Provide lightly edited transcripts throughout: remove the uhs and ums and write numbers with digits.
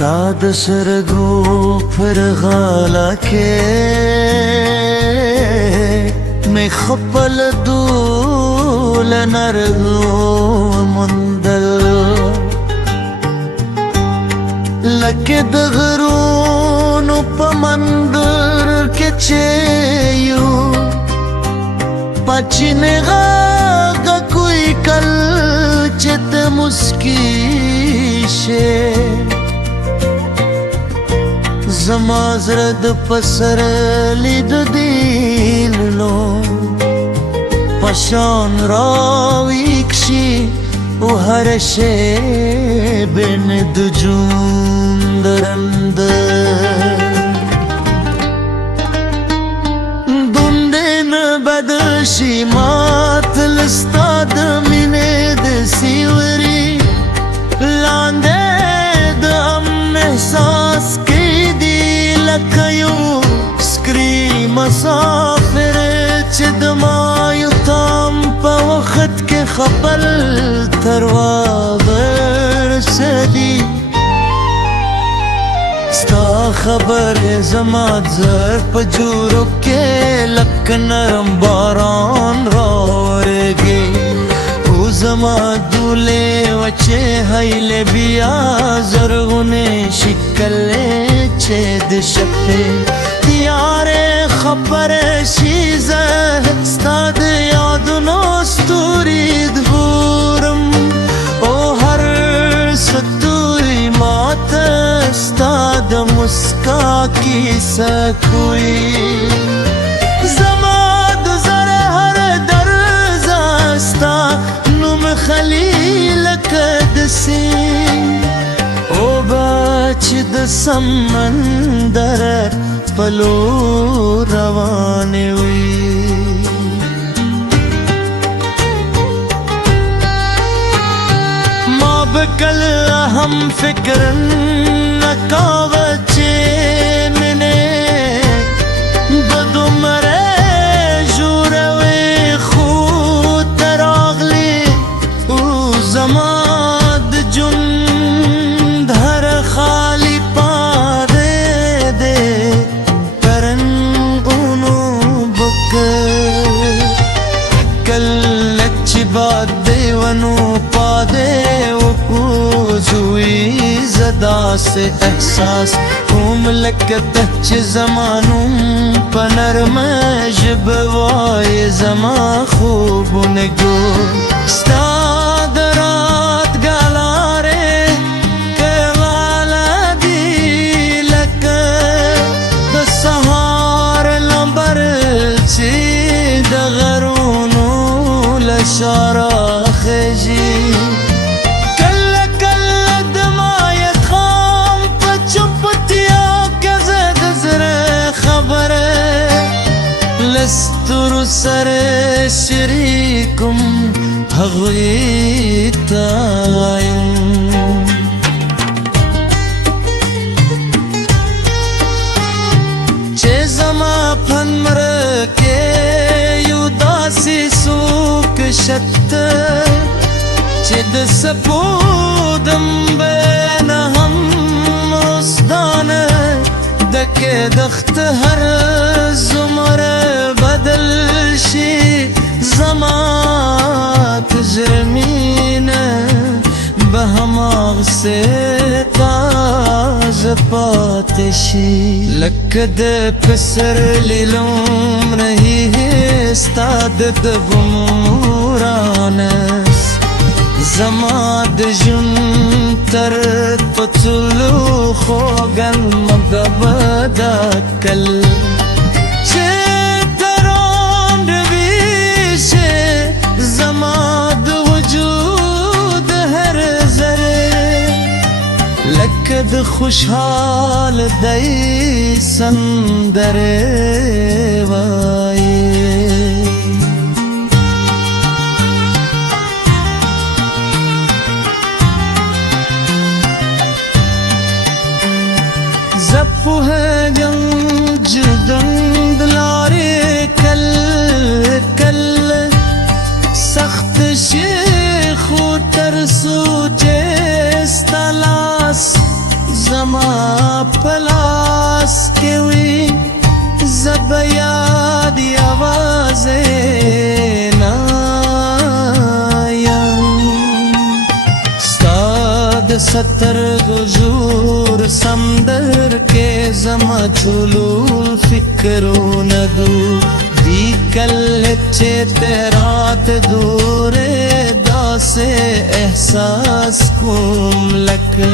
تا د سرګو پر غالا کې مې خپل دول نرغو مندل لکه د غرونو په مندر کې چې یو پچینه غاګه کوئی کل چې ته مسکی شه زما زړه د پسرلی د دیلو پشان راویکشي او هر شی بین د جون درند دوندین بدشي مات لستا د مینې د سیوري لاندې د امن احساس کيو سکری مسافر چې د مایو تام په وخت کې خپل تروا ورسدي ستا خبر زما زر په جوړو کې لک نرم باران راورږي او زما دولې وچې هیلې بیا زرغونې شکلې چې د شپې تیارې خبر شي زه ستا د یادونو ستوري دورم او هر ستوري ماته ستا د مسکا کیسه کوي زما د زړه هر درزه ستا نوم خلیل قدسي او بچ د سمندر پلو روان وي ما بکل هم فکر نکاوه چې منه بدومره جوړوي خو تراغلی او زما د جون دیوانو پادے وپوزوی زدا سے احساس ہوم لکت چھ زمانوں پنرم جبوائی زمان خوب نگو ستادرات گالارے کوالا دی لک دسہار لمبر چی دغرونو لشارا خجی کل کل دمایت خام پا چپتیا کزد زر خبر لستر سر شریکم حغیتا چه زما پن مرکے یو داسی سوک شت چې د سپودم بین هم مستان دکې دخت هر زمر بدل شي زما تجرمین به هماغ سے تاز پاتے شي لکه د پسرلی لومړی ستا د بمورانس زما د ژوند تر پڅلو خوږن مګب دا کل چې تراند ویشه زما د وجود هر ذره لکه د خوشحال دی سندره وایي زپوهګم جدن دلاره کل کل سخت شیخ ترسو چې ستلاس زما پلاس کې وي زب یاد یوازې سترګو زور سمندر کې زما چلول فکرونه دو دی کل چې رات دوره داسې احساس کوم لکه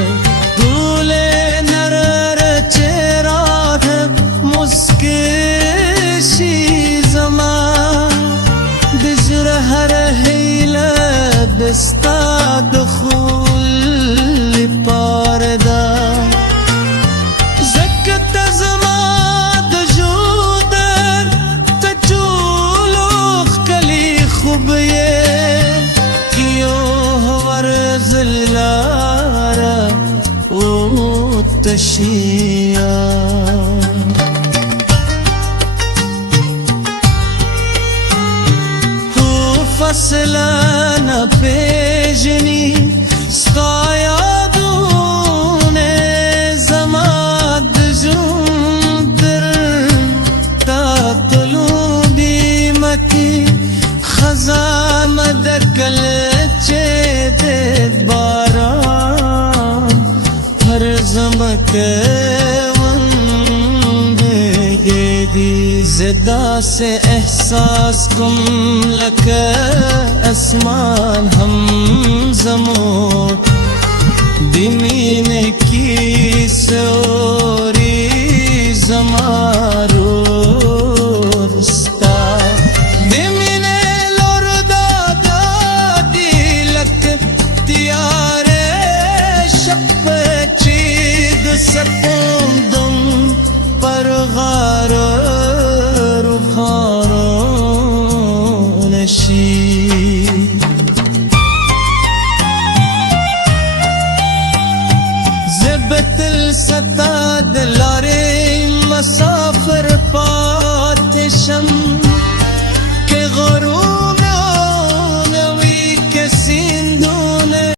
دوله نرر چې رات مسکه شي زما د زړه هر هیله دستا دخول پاردا زکت زما د جودر تچولوخ کلی خوب یہ کیو ورز لارا او تشیا ہو فصلہ نہ پیجنی سکایا خزام دکل چه دید باران هر زمکه وندگی دی زدا سے احساس کم لکه اسمان ہم زمو دمین کی سوری زمارو سپوندم پر غار روحانو نشی زبتل ستا دلارے مسافر پاتشم